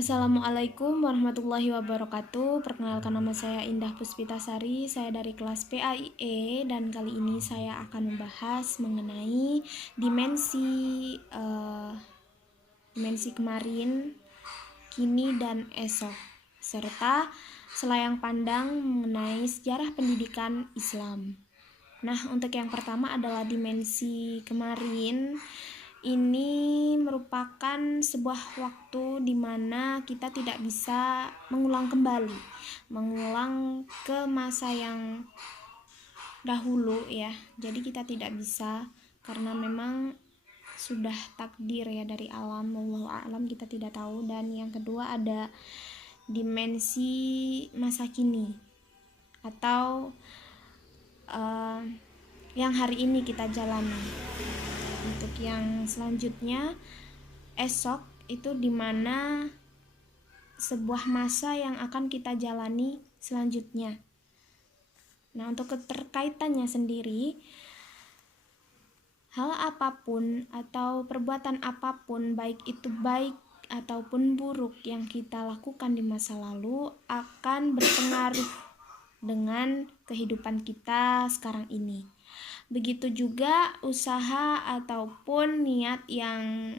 Assalamualaikum warahmatullahi wabarakatuh. Perkenalkan, nama saya Indah Puspitasari. Saya dari kelas PAIE dan kali ini saya akan membahas mengenai dimensi kemarin, kini dan esok, serta selayang pandang mengenai sejarah pendidikan Islam. Nah, untuk yang pertama adalah dimensi kemarin. Ini merupakan sebuah waktu di mana kita tidak bisa mengulang ke masa yang dahulu ya. Jadi kita tidak bisa karena memang sudah takdir ya dari alam, wallahu a'lam, kita tidak tahu. Dan yang kedua ada dimensi masa kini atau yang hari ini kita jalani. Untuk yang selanjutnya esok itu dimana sebuah masa yang akan kita jalani selanjutnya. Nah, untuk keterkaitannya sendiri, hal apapun atau perbuatan apapun, baik itu baik ataupun buruk yang kita lakukan di masa lalu akan berpengaruh dengan kehidupan kita sekarang ini. Begitu juga usaha ataupun niat yang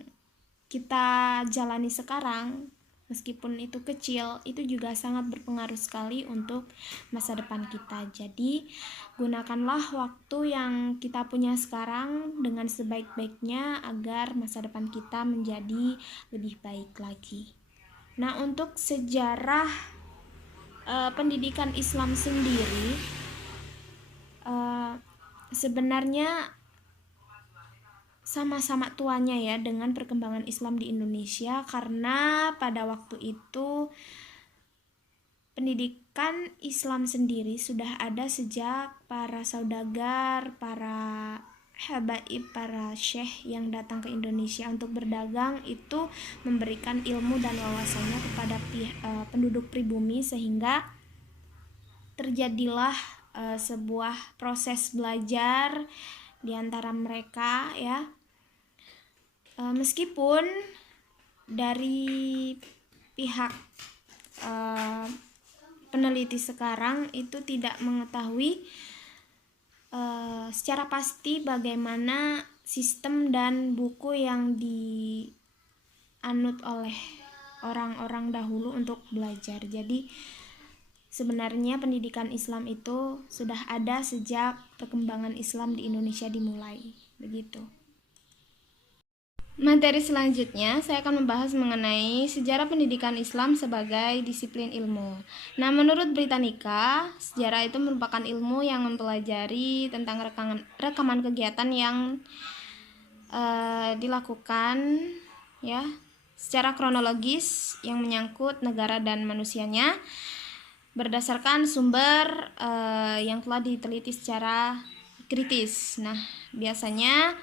kita jalani sekarang, meskipun itu kecil, itu juga sangat berpengaruh sekali untuk masa depan kita. Jadi gunakanlah waktu yang kita punya sekarang dengan sebaik-baiknya agar masa depan kita menjadi lebih baik lagi. Nah, untuk sejarah pendidikan Islam sendiri, sebenarnya sama-sama tuanya ya dengan perkembangan Islam di Indonesia, karena pada waktu itu pendidikan Islam sendiri sudah ada sejak para saudagar, para habaib, para syekh yang datang ke Indonesia untuk berdagang itu memberikan ilmu dan wawasannya kepada penduduk pribumi, sehingga terjadilah sebuah proses belajar di antara mereka ya. Meskipun dari pihak peneliti sekarang itu tidak mengetahui secara pasti bagaimana sistem dan buku yang dianut oleh orang-orang dahulu untuk belajar. Jadi sebenarnya pendidikan Islam itu sudah ada sejak perkembangan Islam di Indonesia dimulai. Begitu. Materi selanjutnya saya akan membahas mengenai sejarah pendidikan Islam sebagai disiplin ilmu. Nah, menurut Britannica, sejarah itu merupakan ilmu yang mempelajari tentang rekaman kegiatan yang dilakukan ya secara kronologis yang menyangkut negara dan manusianya berdasarkan sumber yang telah diteliti secara kritis. Nah, biasanya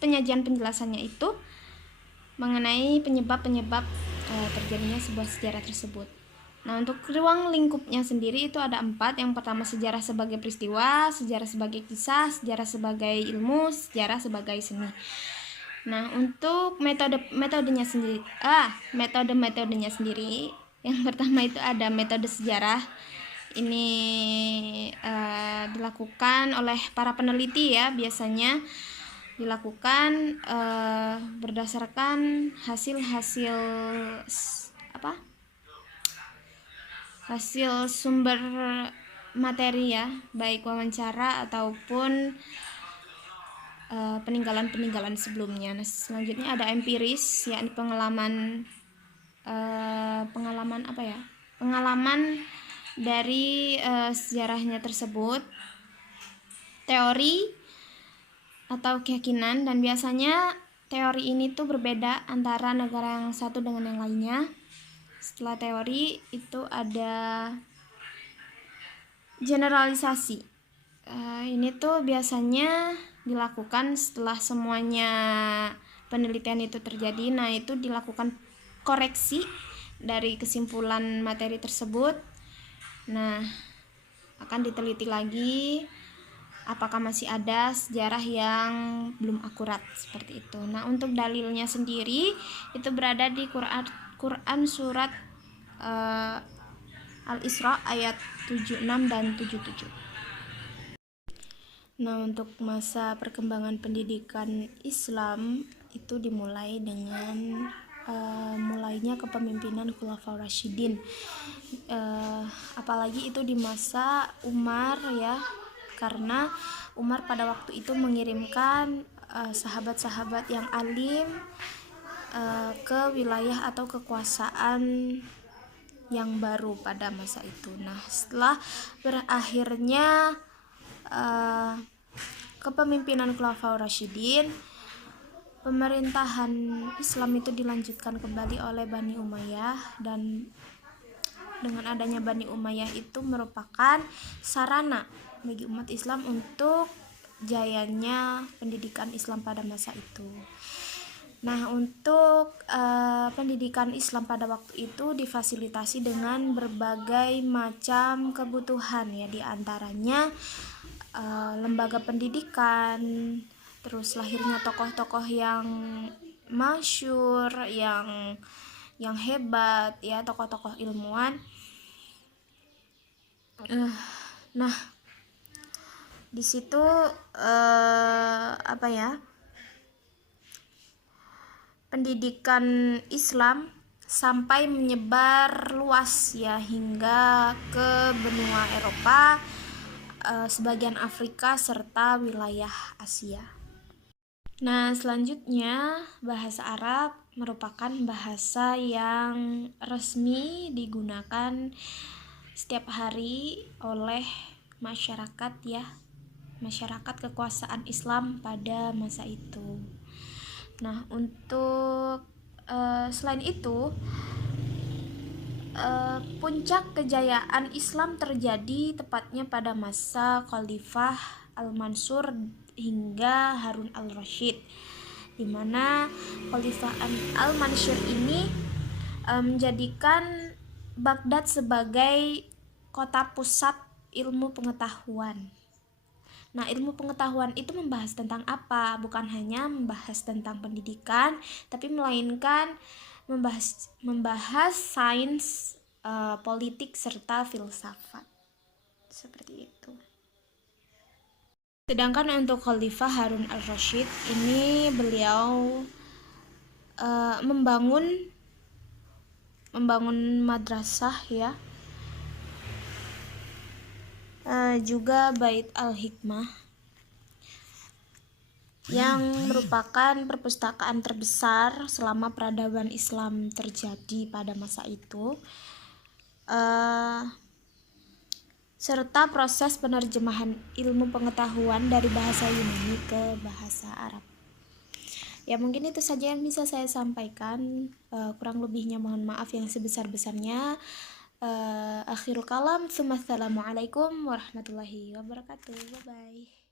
penyajian penjelasannya itu mengenai penyebab terjadinya sebuah sejarah tersebut. Nah, untuk ruang lingkupnya sendiri itu ada 4. Yang pertama, sejarah sebagai peristiwa, sejarah sebagai kisah, sejarah sebagai ilmu, sejarah sebagai seni. Nah, untuk metodenya sendiri, yang pertama itu ada metode sejarah. Ini dilakukan oleh para peneliti ya, biasanya dilakukan berdasarkan hasil sumber materi ya, baik wawancara ataupun peninggalan sebelumnya. Nah, selanjutnya ada empiris, yakni pengalaman dari sejarahnya tersebut. Teori atau keyakinan, dan biasanya teori ini tuh berbeda antara negara yang satu dengan yang lainnya. Setelah teori itu ada generalisasi. Ini tuh biasanya dilakukan setelah semuanya penelitian itu terjadi. Nah, itu dilakukan koreksi dari kesimpulan materi tersebut. Nah, akan diteliti lagi apakah masih ada sejarah yang belum akurat seperti itu. Nah, untuk dalilnya sendiri itu berada di Quran surat Al-Isra ayat 76 dan 77. Nah, untuk masa perkembangan pendidikan Islam itu dimulai dengan mulainya kepemimpinan Khulafaur Rasyidin, apalagi itu di masa Umar ya, karena Umar pada waktu itu mengirimkan sahabat-sahabat yang alim ke wilayah atau kekuasaan yang baru pada masa itu. Nah, setelah berakhirnya kepemimpinan Khulafaur Rasyidin, pemerintahan Islam itu dilanjutkan kembali oleh Bani Umayyah, dan dengan adanya Bani Umayyah itu merupakan sarana bagi umat Islam untuk jayanya pendidikan Islam pada masa itu. Nah, untuk pendidikan Islam pada waktu itu difasilitasi dengan berbagai macam kebutuhan ya, diantaranya lembaga pendidikan, terus lahirnya tokoh-tokoh yang masyhur, yang hebat ya, tokoh-tokoh ilmuwan. Nah, di situ pendidikan Islam sampai menyebar luas ya, hingga ke benua Eropa, sebagian Afrika serta wilayah Asia. Nah, selanjutnya bahasa Arab merupakan bahasa yang resmi digunakan setiap hari oleh masyarakat ya, masyarakat kekuasaan Islam pada masa itu. Nah, untuk selain itu, puncak kejayaan Islam terjadi tepatnya pada masa Khalifah Al-Mansur hingga Harun al-Rasyid, di mana Khalifah Al-Mansur ini menjadikan Baghdad sebagai kota pusat ilmu pengetahuan. Nah, ilmu pengetahuan itu membahas tentang apa? Bukan hanya membahas tentang pendidikan, tapi melainkan membahas sains, politik serta filsafat. Seperti itu. Sedangkan untuk Khalifah Harun al-Rasyid ini beliau membangun madrasah ya, juga Bait al-Hikmah yang merupakan perpustakaan terbesar selama peradaban Islam terjadi pada masa itu, serta proses penerjemahan ilmu pengetahuan dari bahasa Yunani ke bahasa Arab. Ya, mungkin itu saja yang bisa saya sampaikan, kurang lebihnya mohon maaf yang sebesar-besarnya. Akhirul kalam, assalamualaikum warahmatullahi wabarakatuh. Bye bye.